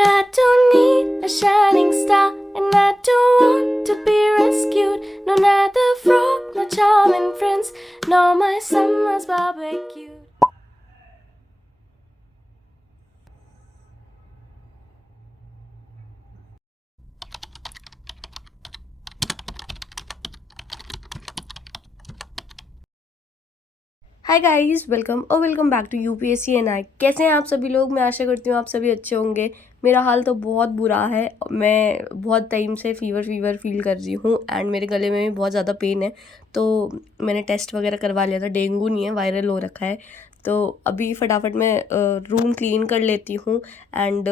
But I don't need a shining star, and I don't want to be rescued. No, not the frog, no charming prince, nor my summer's barbecue. Hi guys, welcome back to UPSC and I. कैसे हैं आप सभी लोग? मैं आशा करती हूँ आप सभी अच्छे होंगे। मेरा हाल तो बहुत बुरा है। मैं बहुत टाइम से फीवर फील कर रही हूँ एंड मेरे गले में भी बहुत ज़्यादा पेन है। तो मैंने टेस्ट वगैरह करवा लिया था, डेंगू नहीं है, वायरल हो रखा है। तो अभी फटाफट मैं रूम क्लीन कर लेती हूँ एंड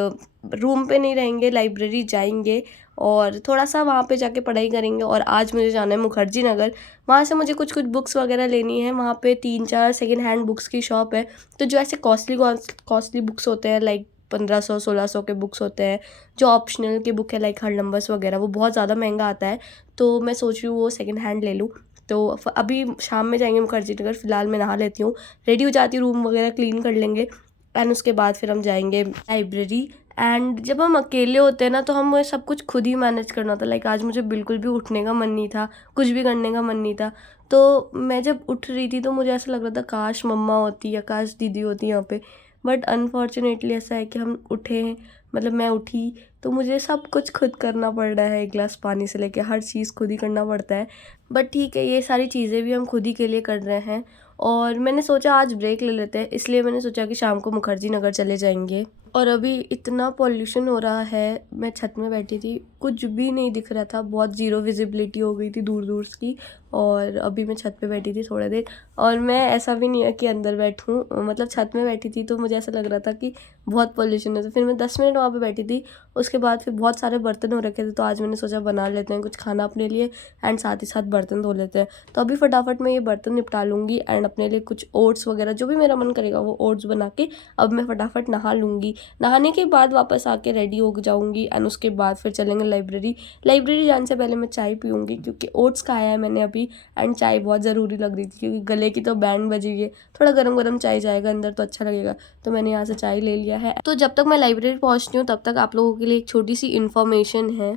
रूम पे नहीं रहेंगे, लाइब्रेरी जाएंगे और थोड़ा सा वहाँ पे जाके पढ़ाई करेंगे। और आज मुझे जाना है मुखर्जी नगर, वहाँ से मुझे कुछ बुक्स वगैरह लेनी है। वहाँ पे 3-4 सेकेंड हैंड बुक्स की शॉप है। तो जो ऐसे कॉस्टली बुक्स होते हैं, लाइक 1500-1600 के बुक्स होते हैं, जो ऑप्शनल के बुक है लाइक हर नंबर्स वगैरह, वो बहुत ज़्यादा महंगा आता है। तो मैं सोच रही हूँ वो सेकेंड हैंड ले लूँ। तो अभी शाम में जाएंगे मुखर्जी नगर। फ़िलहाल मैं नहा लेती हूँ, रेडी हो जाती हूँ, रूम वगैरह क्लीन कर लेंगे एंड उसके बाद फिर हम जाएंगे लाइब्रेरी। एंड जब हम अकेले होते हैं ना, तो हमें सब कुछ खुद ही मैनेज करना होता है। लाइक आज मुझे बिल्कुल भी उठने का मन नहीं था, कुछ भी करने का मन नहीं था। तो मैं जब उठ रही थी तो मुझे ऐसा लग रहा था काश मम्मा होती या काश दीदी होती यहाँ पे। बट अनफॉर्चुनेटली ऐसा है कि हम उठे, मतलब मैं उठी तो मुझे सब कुछ खुद करना पड़ रहा है। एक गिलास पानी से लेके हर चीज़ खुद ही करना पड़ता है। बट ठीक है, ये सारी चीज़ें भी हम खुद ही के लिए कर रहे हैं। और मैंने सोचा आज ब्रेक ले लेते हैं, इसलिए मैंने सोचा कि शाम को मुखर्जी नगर चले जाएंगे। और अभी इतना पॉल्यूशन हो रहा है, मैं छत में बैठी थी, कुछ भी नहीं दिख रहा था, बहुत ज़ीरो विजिबिलिटी हो गई थी दूर दूर की। और अभी मैं छत पे बैठी थी थोड़ा देर, और मैं ऐसा भी नहीं है कि अंदर बैठूं, मतलब छत में बैठी थी तो मुझे ऐसा लग रहा था कि बहुत पॉल्यूशन है। तो फिर मैं 10 मिनट वहाँ पे बैठी थी। उसके बाद फिर बहुत सारे बर्तन हो रखे थे, तो आज मैंने सोचा बना लेते हैं कुछ खाना अपने लिए एंड साथ ही साथ बर्तन धो लेते हैं। तो अभी फटाफट मैं ये बर्तन निपटा लूँगी एंड अपने लिए कुछ ओट्स वगैरह जो भी मेरा मन करेगा वो ओट्स बना के अब मैं फटाफट नहा लूँगी। नहाने के बाद वापस आके रेडी हो जाऊँगी एंड उसके बाद फिर चलेंगे लाइब्रेरी जाने से पहले मैं चाय पीऊँगी, क्योंकि ओट्स खाया है मैंने अभी एंड चाय बहुत ज़रूरी लग रही थी, क्योंकि गले की तो बैंड बजी है। थोड़ा गरम गरम चाय जाएगा अंदर तो अच्छा लगेगा। तो मैंने यहाँ से चाय ले लिया है। तो जब तक मैं लाइब्रेरी पहुँचती हूँ तब तक आप लोगों के लिए एक छोटी सी इन्फॉर्मेशन है।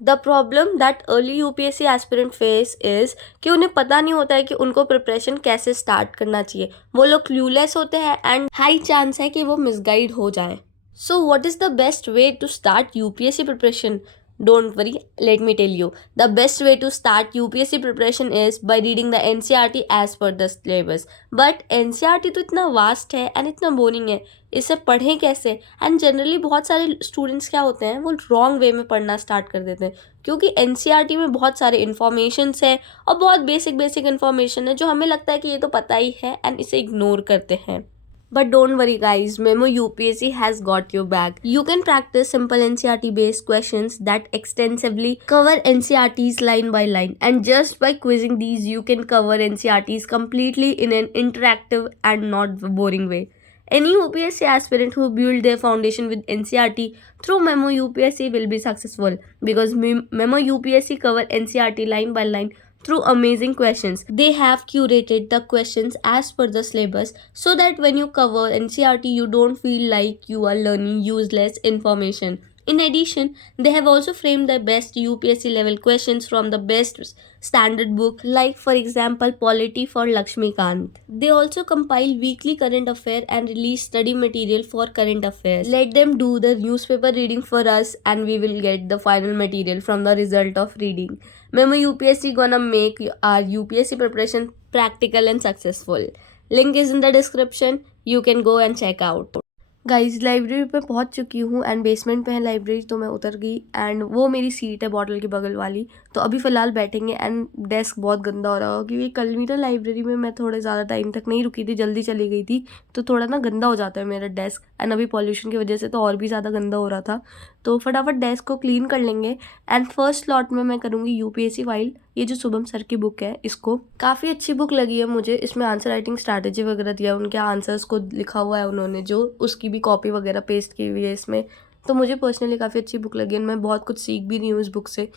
The problem that early UPSC aspirant face is कि उन्हें पता नहीं होता है कि उनको प्रिपरेशन कैसे स्टार्ट करना चाहिए। वो लोग क्लूलेस होते हैं एंड हाई चांस है कि वो मिसगाइड हो जाए। So what is the best way to start UPSC preparation? Don't worry, let me tell you. The best way to start UPSC preparation is by reading the NCERT as per the syllabus. But NCERT तो इतना vast है and इतना boring है, इसे पढ़ें कैसे? And generally बहुत सारे स्टूडेंट्स क्या होते हैं, वो रॉन्ग वे में पढ़ना स्टार्ट कर देते हैं, क्योंकि NCERT में बहुत सारे इन्फॉर्मेशंस है और बहुत बेसिक इन्फॉर्मेशन है जो हमें लगता है कि ये तो पता ही है एंड इसे इग्नोर करते हैं। But don't worry guys, Memo UPSC has got your back. You can practice simple NCERT based questions that extensively cover NCERTs line by line, and just by quizzing these you can cover NCERTs completely in an interactive and not boring way. Any UPSC aspirant who build their foundation with NCERT through Memo UPSC will be successful, because Memo UPSC cover NCERT line by line through amazing questions. They have curated the questions as per the syllabus, so that when you cover NCERT you don't feel like you are learning useless information. In addition, they have also framed the best UPSC level questions from the best standard book, like for example Polity for Lakshmikant. They also compile weekly current affair and release study material for current affairs. Let them do the newspaper reading for us and we will get the final material from the result of reading. Memo UPSC gonna make our UPSC preparation practical and successful. Link is in the description. You can go and check out. Guys library पे पहुंच चुकी हूँ and basement पे है library, तो मैं उतर गई एंड वो मेरी सीट है बॉटल के बगल वाली। तो अभी फ़िलहाल बैठेंगे एंड डेस्क बहुत गंदा हो रहा होगा, क्योंकि कल भी ना लाइब्रेरी में मैं थोड़े ज़्यादा टाइम तक नहीं रुकी थी, जल्दी चली गई थी, तो थोड़ा ना गंदा हो जाता है मेरा डेस्क एंड अभी पॉल्यूशन की वजह से तो और भी ज़्यादा गंदा हो रहा था। तो फटाफट डेस्क को क्लीन कर लेंगे एंड फर्स्ट स्लॉट में मैं करूँगी यूपीएससी फाइल। ये जो शुभम सर की बुक है, इसको काफ़ी अच्छी बुक लगी है मुझे। इसमें आंसर राइटिंग स्ट्रैटेजी वगैरह दिया, उनके आंसर्स को लिखा हुआ है उन्होंने, जो उसकी भी कॉपी वगैरह पेस्ट की हुई है इसमें। तो मुझे पर्सनली काफ़ी अच्छी बुक लगी है, मैं बहुत कुछ सीख भी रही हूँ इस बुक से।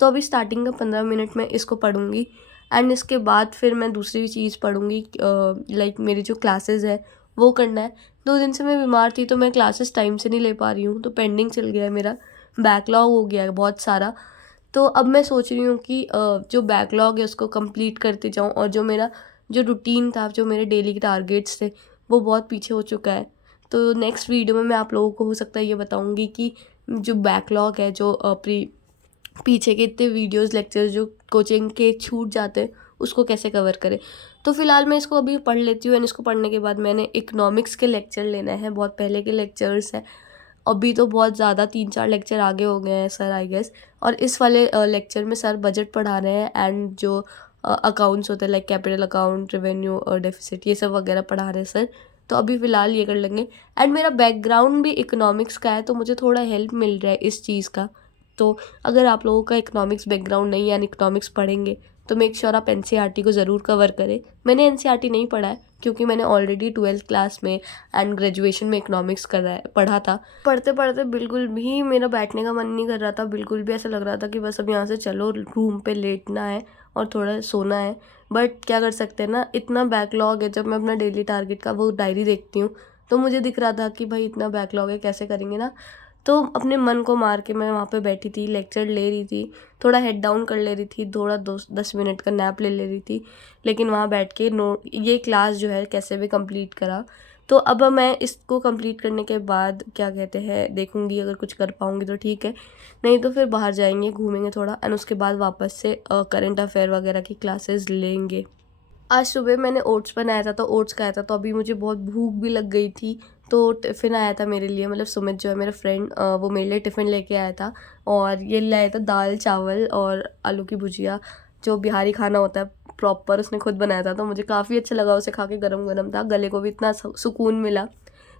तो अभी स्टार्टिंग का 15 मिनट में इसको पढ़ूँगी एंड इसके बाद फिर मैं दूसरी चीज़ पढ़ूँगी, लाइक मेरी जो क्लासेस है वो करना है। 2 दिन से मैं बीमार थी तो मैं क्लासेस टाइम से नहीं ले पा रही हूँ, तो पेंडिंग चल गया है मेरा, बैकलॉग हो गया है बहुत सारा। तो अब मैं सोच रही हूँ कि जो बैकलॉग है उसको कंप्लीट करते जाऊँ, और जो मेरा जो रूटीन था, जो मेरे डेली के टारगेट्स थे, वो बहुत पीछे हो चुका है। तो नेक्स्ट वीडियो में मैं आप लोगों को हो सकता है ये बताऊँगी कि जो बैकलॉग है, जो पीछे के इतने वीडियोस लेक्चर्स जो कोचिंग के छूट जाते हैं, उसको कैसे कवर करें। तो फिलहाल मैं इसको अभी पढ़ लेती हूँ, एंड इसको पढ़ने के बाद मैंने इकोनॉमिक्स के लेक्चर लेना है, बहुत पहले के लेक्चर्स हैं। अभी तो बहुत ज़्यादा 3-4 लेक्चर आगे हो गए हैं सर, आई गेस। और इस वाले लेक्चर में सर बजट पढ़ा रहे हैं, एंड जो अकाउंट्स होते हैं लाइक कैपिटल अकाउंट, रेवेन्यू और डेफिसिट, ये सब वगैरह पढ़ा रहे हैं सर। तो अभी फ़िलहाल ये कर लेंगे। एंड मेरा बैकग्राउंड भी इकोनॉमिक्स का है, तो मुझे थोड़ा हेल्प मिल रहा है इस चीज़ का। तो अगर आप लोगों का इकोनॉमिक्स बैकग्राउंड नहीं है एंड इकोनॉमिक्स पढ़ेंगे, तो मेक श्योर आप एनसीईआरटी को ज़रूर कवर करें। मैंने एनसीईआरटी नहीं पढ़ा है क्योंकि मैंने ऑलरेडी 12th क्लास में एंड ग्रेजुएशन में इकोनॉमिक्स पढ़ा था। पढ़ते पढ़ते बिल्कुल भी मेरा बैठने का मन नहीं कर रहा था, बिल्कुल भी ऐसा लग रहा था कि बस अब यहाँ से चलो, रूम पे लेटना है और थोड़ा सोना है। बट क्या कर सकते हैं ना, इतना बैकलॉग है। जब मैं अपना डेली टारगेट का वो डायरी देखती हूँ तो मुझे दिख रहा था कि भाई इतना बैकलॉग है, कैसे करेंगे ना। तो अपने मन को मार के मैं वहाँ पे बैठी थी, लेक्चर ले रही थी, थोड़ा हेड डाउन कर ले रही थी, थोड़ा 10 मिनट का नैप ले रही थी, लेकिन वहाँ बैठ के ये क्लास जो है कैसे भी कंप्लीट करा। तो अब मैं इसको कंप्लीट करने के बाद क्या कहते हैं, देखूँगी अगर कुछ कर पाऊँगी तो ठीक है, नहीं तो फिर बाहर जाएंगे, घूमेंगे थोड़ा, एंड उसके बाद वापस से करंट अफेयर वगैरह की क्लासेस लेंगे। आज सुबह मैंने ओट्स बनाया था, तो ओट्स खाया था, तो अभी मुझे बहुत भूख भी लग गई थी। तो टिफ़िन आया था मेरे लिए, मतलब सुमित जो है मेरा फ्रेंड, वो मेरे लिए टिफ़िन लेके आया था, और ये लाया था दाल चावल और आलू की भुजिया, जो बिहारी खाना होता है प्रॉपर, उसने खुद बनाया था। तो मुझे काफ़ी अच्छा लगा उसे खा के, गरम गरम था, गले को भी इतना सुकून मिला।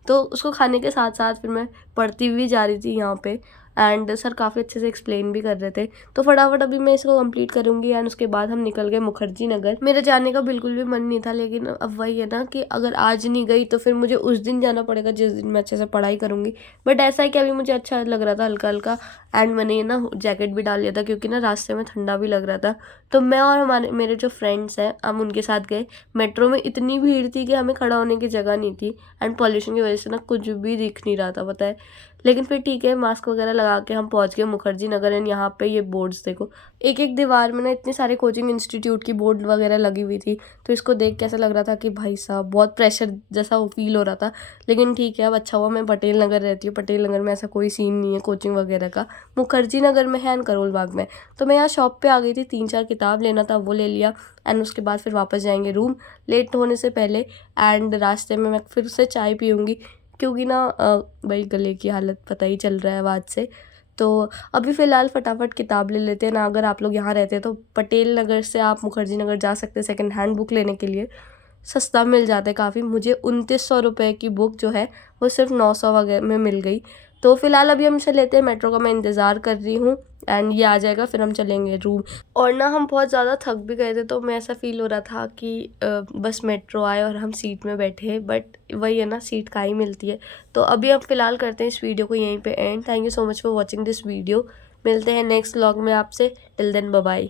तो उसको खाने के साथ साथ फिर मैं पढ़ती हुई जा रही थी यहाँ पे, एंड सर काफ़ी अच्छे से एक्सप्लेन भी कर रहे थे। तो फटाफट अभी मैं इसको कंप्लीट करूँगी, एंड उसके बाद हम निकल गए मुखर्जी नगर। मेरा जाने का बिल्कुल भी मन नहीं था, लेकिन अब वही है ना कि अगर आज नहीं गई तो फिर मुझे उस दिन जाना पड़ेगा जिस दिन मैं अच्छे से पढ़ाई करूँगी। बट ऐसा है कि अभी मुझे अच्छा लग रहा था हल्का हल्का, एंड मैंने ना जैकेट भी डाल लिया था क्योंकि ना रास्ते में ठंडा भी लग रहा था। तो मैं और मेरे जो फ्रेंड्स हैं, हम उनके साथ गए। मेट्रो में इतनी भीड़ थी कि हमें खड़ा होने की जगह नहीं थी, एंड पॉल्यूशन की वजह से ना कुछ भी दिख नहीं रहा था, पता है। लेकिन फिर ठीक है, मास्क वगैरह लगा के हम पहुंच गए मुखर्जी नगर। एंड यहाँ पे ये बोर्ड्स देखो, एक एक दीवार में ना इतने सारे कोचिंग इंस्टीट्यूट की बोर्ड वगैरह लगी हुई थी। तो इसको देख के ऐसा लग रहा था कि भाई साहब बहुत प्रेशर जैसा वो फील हो रहा था। लेकिन ठीक है, अब अच्छा हुआ मैं पटेल नगर रहती हूँ, पटेल नगर में ऐसा कोई सीन नहीं है कोचिंग वगैरह का। मुखर्जी नगर में है एंड करोल बाग में। तो मैं यहाँ शॉप पे आ गई थी, 3-4 किताब लेना था, वो ले लिया, एंड उसके बाद फिर वापस जाएंगे रूम लेट होने से पहले। एंड रास्ते में मैं फिर से चाय पीऊँगी क्योंकि ना भाई गले की हालत पता ही चल रहा है आवाज़ से। तो अभी फ़िलहाल फटाफट किताब ले लेते हैं ना। अगर आप लोग यहाँ रहते हैं तो पटेल नगर से आप मुखर्जी नगर जा सकते हैं सेकंड हैंड बुक लेने के लिए, सस्ता मिल जाता है काफ़ी। मुझे 2900 रुपये की बुक जो है वो सिर्फ 900 वगैरह में मिल गई। तो फ़िलहाल अभी हम चले लेते हैं मेट्रो का, मैं इंतज़ार कर रही हूँ, एंड ये आ जाएगा फिर हम चलेंगे रूम। और ना हम बहुत ज़्यादा थक भी गए थे, तो मैं ऐसा फ़ील हो रहा था कि बस मेट्रो आए और हम सीट में बैठे, बट वही है ना, सीट कहाँ ही मिलती है। तो अभी हम फ़िलहाल करते हैं इस वीडियो को यहीं पे end. Thank you so much for watching this video. मिलते हैं नेक्स्ट व्लॉग में आपसे। Till then bye bye.